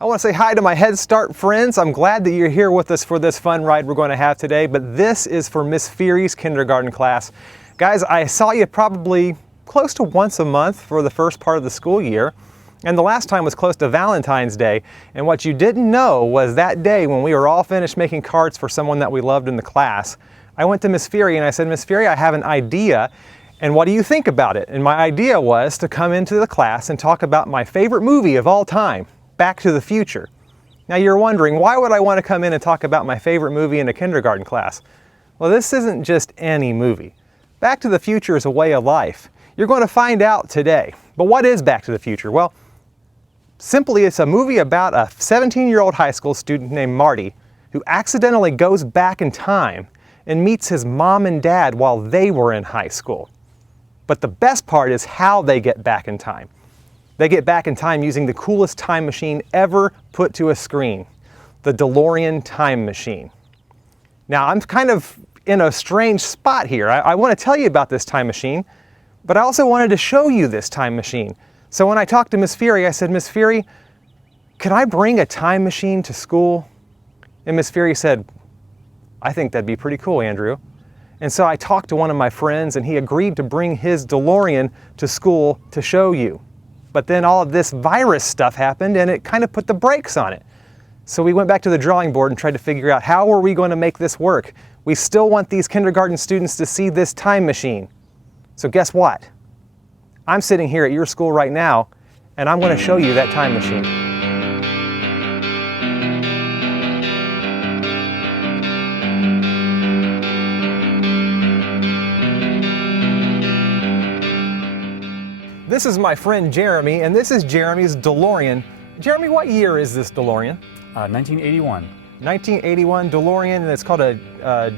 I want to say hi to my Head Start friends. I'm glad that you're here with us for this fun ride we're going to have today, but this is for Miss Feighery's kindergarten class. Guys, I saw you probably close to once a month for the first part of the school year, and the last time was close to Valentine's Day. And what you didn't know was that day when we were all finished making cards for someone that we loved in the class, I went to Miss Feighery and I said, Miss Feighery, I have an idea, and what do you think about it? And my idea was to come into the class and talk about my favorite movie of all time, Back to the Future. Now you're wondering, why would I want to come in and talk about my favorite movie in a kindergarten class? Well, this isn't just any movie. Back to the Future is a way of life. You're going to find out today. But what is Back to the Future? Well, simply it's a movie about a 17-year-old high school student named Marty who accidentally goes back in time and meets his mom and dad while they were in high school. But the best part is how they get back in time. They get back in time using the coolest time machine ever put to a screen, the DeLorean time machine. Now, I'm kind of in a strange spot here. I want to tell you about this time machine, but I also wanted to show you this time machine. So when I talked to Miss Feighery, I said, Miss Feighery, can I bring a time machine to school? And Miss Feighery said, I think that'd be pretty cool, Andrew. And so I talked to one of my friends and he agreed to bring his DeLorean to school to show you. But then all of this virus stuff happened and it kind of put the brakes on it. So we went back to the drawing board and tried to figure out how are we going to make this work. We still want these kindergarten students to see this time machine. So guess what? I'm sitting here at your school right now and I'm going to show you that time machine. This is my friend Jeremy, and this is Jeremy's DeLorean. Jeremy, what year is this DeLorean? 1981. 1981 DeLorean, and it's called a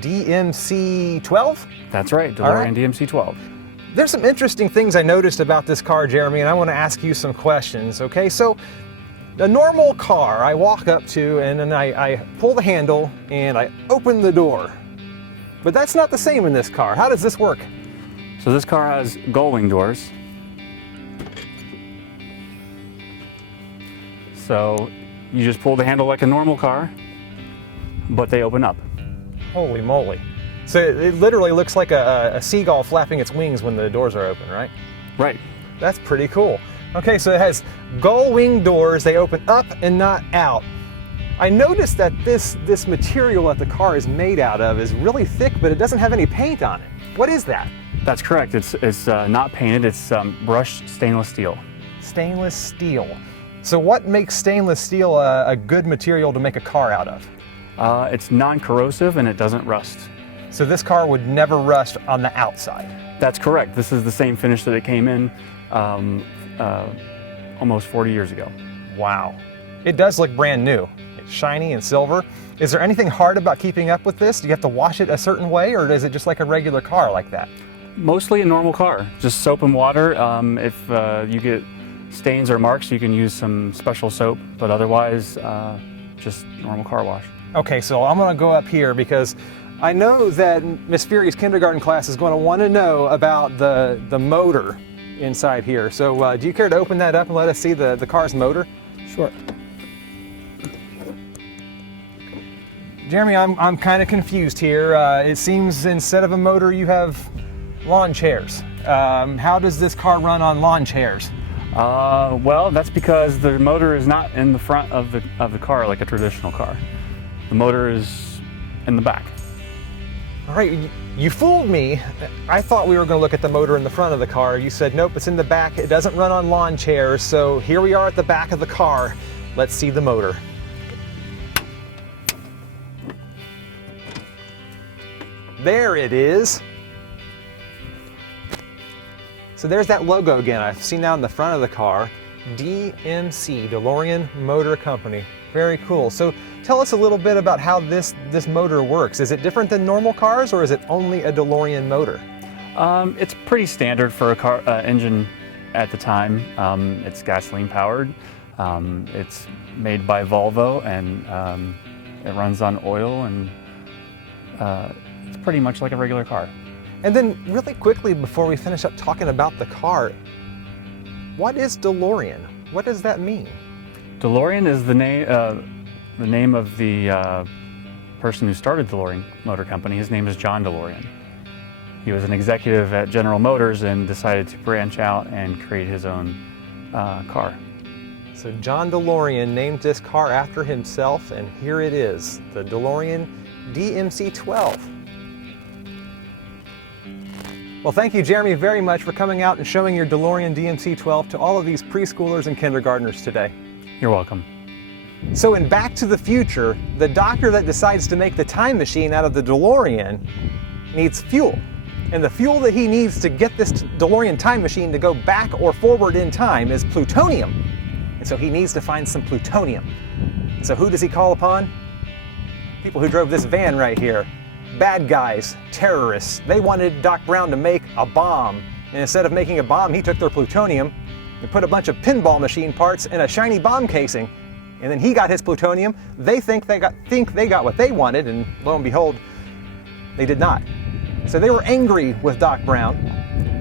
DMC-12? That's right, DeLorean DMC-12. There's some interesting things I noticed about this car, Jeremy, and I want to ask you some questions, okay? So, a normal car, I walk up to, and then I pull the handle, and I open the door. But that's not the same in this car. How does this work? So this car has gull-wing doors. So you just pull the handle like a normal car, but they open up. Holy moly. So it literally looks like a seagull flapping its wings when the doors are open, right? Right. That's pretty cool. Okay, so it has gull wing doors. They open up and not out. I noticed that this material that the car is made out of is really thick, but it doesn't have any paint on it. What is that? That's correct. It's not painted. It's brushed stainless steel. Stainless steel. So what makes stainless steel a good material to make a car out of? It's non-corrosive and it doesn't rust. So this car would never rust on the outside? That's correct. This is the same finish that it came in almost 40 years ago. Wow. It does look brand new. It's shiny and silver. Is there anything hard about keeping up with this? Do you have to wash it a certain way, or is it just like a regular car like that? Mostly a normal car, just soap and water. If you get stains or marks, you can use some special soap, but otherwise, just normal car wash. Okay, so I'm going to go up here because I know that Miss Feighery's kindergarten class is going to want to know about the motor inside here. So do you care to open that up and let us see the car's motor? Sure. Jeremy, I'm kind of confused here. It seems instead of a motor, you have lawn chairs. How does this car run on lawn chairs? Well, that's because the motor is not in the front of the car like a traditional car. The motor is in the back. All right, you fooled me. I thought we were going to look at the motor in the front of the car. You said, nope, it's in the back. It doesn't run on lawn chairs. So here we are at the back of the car. Let's see the motor. There it is. So there's that logo again. I've seen that on the front of the car. DMC, DeLorean Motor Company. Very cool. So tell us a little bit about how this motor works. Is it different than normal cars, or is it only a DeLorean motor? It's pretty standard for a car engine at the time. It's gasoline powered. It's made by Volvo, and it runs on oil, and it's pretty much like a regular car. And then really quickly before we finish up talking about the car, what is DeLorean? What does that mean? DeLorean is the name of the person who started DeLorean Motor Company. His name is John DeLorean. He was an executive at General Motors and decided to branch out and create his own car. So John DeLorean named this car after himself, and here it is, the DeLorean DMC-12. Well, thank you, Jeremy, very much for coming out and showing your DeLorean DMC-12 to all of these preschoolers and kindergartners today. You're welcome. So in Back to the Future, the doctor that decides to make the time machine out of the DeLorean needs fuel. And the fuel that he needs to get this DeLorean time machine to go back or forward in time is plutonium. And so he needs to find some plutonium. And so who does he call upon? People who drove this van right here. Bad guys, terrorists. They wanted Doc Brown to make a bomb. And instead of making a bomb, he took their plutonium and put a bunch of pinball machine parts in a shiny bomb casing. And then he got his plutonium. They think they got what they wanted, and lo and behold, they did not. So they were angry with Doc Brown.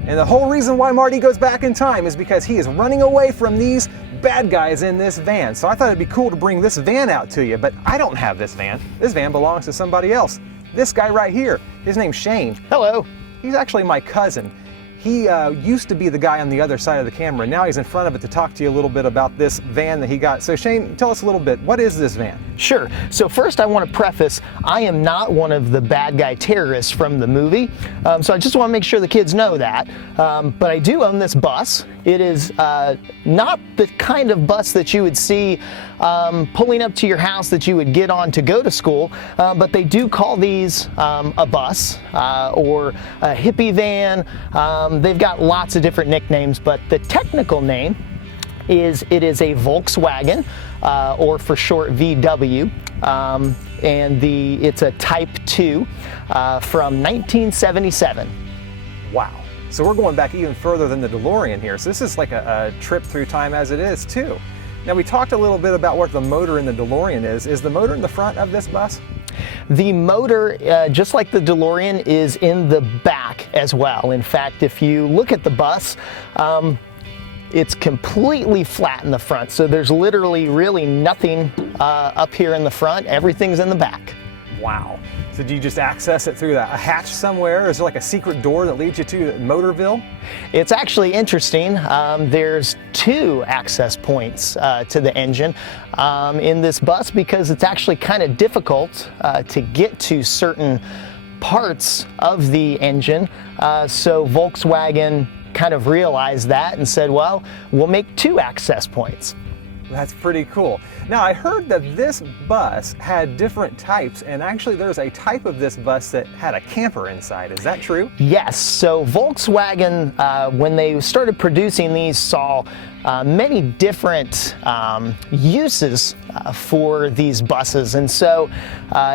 And the whole reason why Marty goes back in time is because he is running away from these bad guys in this van. So I thought it'd be cool to bring this van out to you, but I don't have this van. This van belongs to somebody else. This guy right here, his name's Shane. Hello. He's actually my cousin. He used to be the guy on the other side of the camera. Now he's in front of it to talk to you a little bit about this van that he got. So Shane, tell us a little bit. What is this van? Sure. So first I want to preface, I am not one of the bad guy terrorists from the movie. So I just want to make sure the kids know that. But I do own this bus. It is not the kind of bus that you would see pulling up to your house that you would get on to go to school. But they do call these a bus or a hippie van. They've got lots of different nicknames, but the technical name is it is a Volkswagen, or for short VW, and it's a Type 2 from 1977. Wow. So we're going back even further than the DeLorean here. So this is like a trip through time as it is too. Now we talked a little bit about what the motor in the DeLorean is. Is the motor in the front of this bus? The motor, just like the DeLorean, is in the back as well. In fact, if you look at the bus, it's completely flat in the front. So there's literally really nothing up here in the front. Everything's in the back. Wow. So do you just access it through a hatch somewhere? Is there like a secret door that leads you to Motorville? It's actually interesting. There's 2 access points to the engine in this bus because it's actually kind of difficult to get to certain parts of the engine. So Volkswagen kind of realized that and said, well, we'll make 2 access points. That's pretty cool. Now I heard that this bus had different types, and actually there's a type of this bus that had a camper inside. Is that true? Yes. So Volkswagen, when they started producing these, saw many different uses for these buses. And so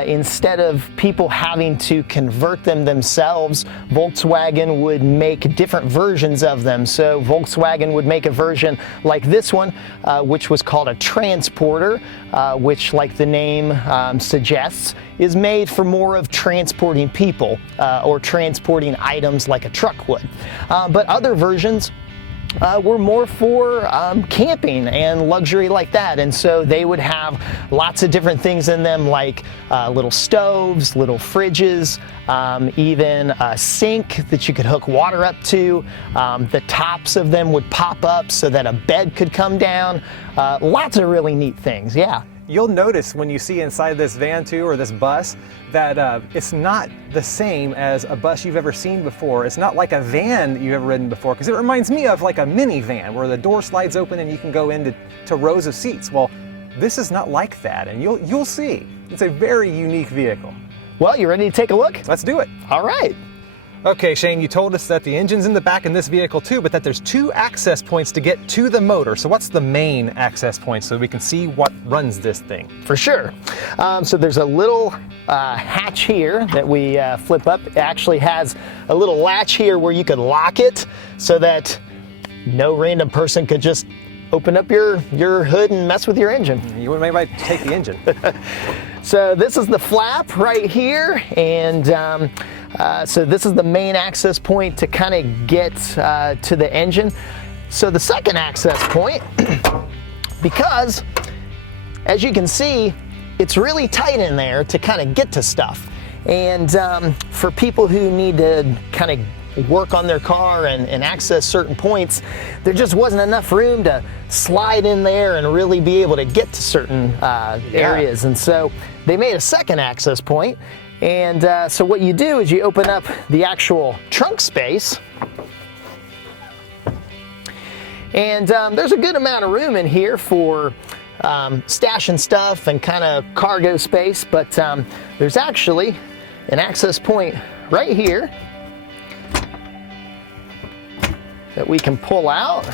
instead of people having to convert them themselves, Volkswagen would make different versions of them. So Volkswagen would make a version like this one, which was called a transporter, which, like the name suggests, is made for more of transporting people or transporting items like a truck would. But other versions were more for camping and luxury like that. And so they would have lots of different things in them, like little stoves, little fridges, even a sink that you could hook water up to. The tops of them would pop up so that a bed could come down. Lots of really neat things, yeah. You'll notice when you see inside this van too, or this bus, that it's not the same as a bus you've ever seen before. It's not like a van that you've ever ridden before, because it reminds me of like a minivan where the door slides open and you can go into rows of seats. Well, this is not like that, and you'll see. It's a very unique vehicle. Well, you ready to take a look? Let's do it. All right. Okay, Shane, you told us that the engine's in the back in this vehicle too, but that there's 2 access points to get to the motor. So what's the main access point so we can see what runs this thing? For sure. So there's a little hatch here that we flip up. It actually has a little latch here where you could lock it so that no random person could just open up your hood and mess with your engine. You wouldn't maybe take the engine. So this is the flap right here, and so this is the main access point to kind of get to the engine. So the second access point, because as you can see, it's really tight in there to kind of get to stuff. And for people who need to kind of work on their car and access certain points, there just wasn't enough room to slide in there and really be able to get to certain areas. And so they made a second access point. And so what you do is you open up the actual trunk space. And there's a good amount of room in here for stashing stuff and kind of cargo space, but there's actually an access point right here that we can pull out.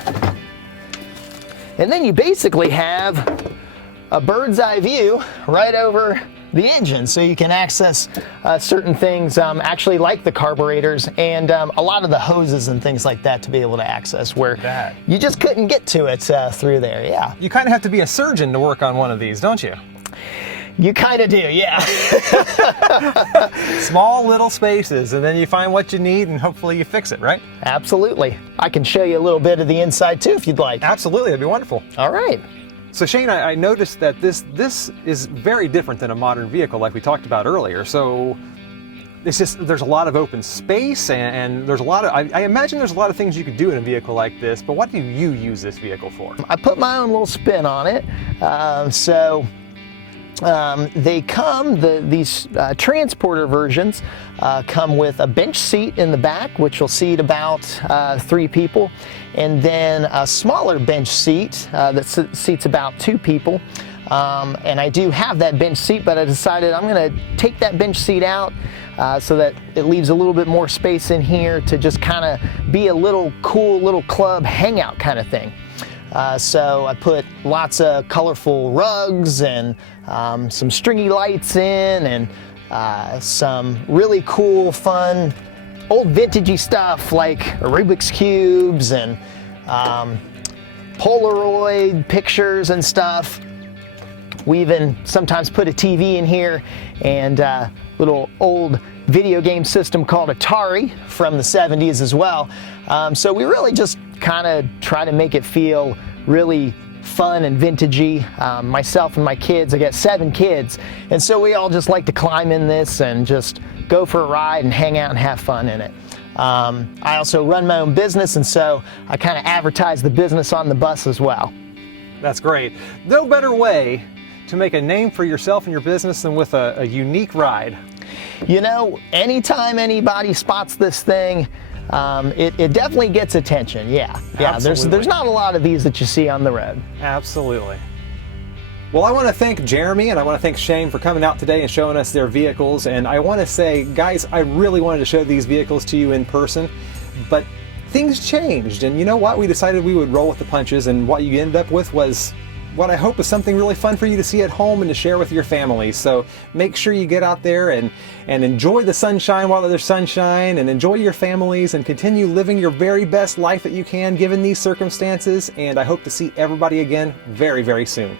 And then you basically have a bird's eye view right over the engine, so you can access certain things, actually like the carburetors and a lot of the hoses and things like that to be able to access where you just couldn't get to it through there. Yeah. You kind of have to be a surgeon to work on one of these, don't you? You kind of do, yeah. Small little spaces, and then you find what you need and hopefully you fix it, right? Absolutely. I can show you a little bit of the inside too if you'd like. Absolutely, that'd be wonderful. All right. So Shane, I noticed that this is very different than a modern vehicle like we talked about earlier. So it's just, there's a lot of open space and there's a lot of, I imagine there's a lot of things you could do in a vehicle like this, but what do you use this vehicle for? I put my own little spin on it. They come, these transporter versions come with a bench seat in the back, which will seat about 3 people, and then a smaller bench seat that seats about 2 people. And I do have that bench seat, but I decided I'm going to take that bench seat out so that it leaves a little bit more space in here to just kind of be a little cool little club hangout kind of thing. So I put lots of colorful rugs and some stringy lights in and some really cool, fun, old vintagey stuff like Rubik's Cubes and Polaroid pictures and stuff. We even sometimes put a TV in here and a little old video game system called Atari from the 70s as well. So we really just kind of try to make it feel really fun and vintagey. Myself and my kids, I got 7 kids, and so we all just like to climb in this and just go for a ride and hang out and have fun in it. I also run my own business, and so I kind of advertise the business on the bus as well. That's great. No better way to make a name for yourself and your business than with a unique ride. You know, anytime anybody spots this thing, it definitely gets attention. Yeah. There's not a lot of these that you see on the road. Absolutely. Well, I want to thank Jeremy and I want to thank Shane for coming out today and showing us their vehicles. And I want to say, guys, I really wanted to show these vehicles to you in person, but things changed. And you know what? We decided we would roll with the punches, and what you ended up with was what I hope is something really fun for you to see at home and to share with your family. So make sure you get out there and enjoy the sunshine while there's sunshine, and enjoy your families and continue living your very best life that you can given these circumstances. And I hope to see everybody again very, very soon.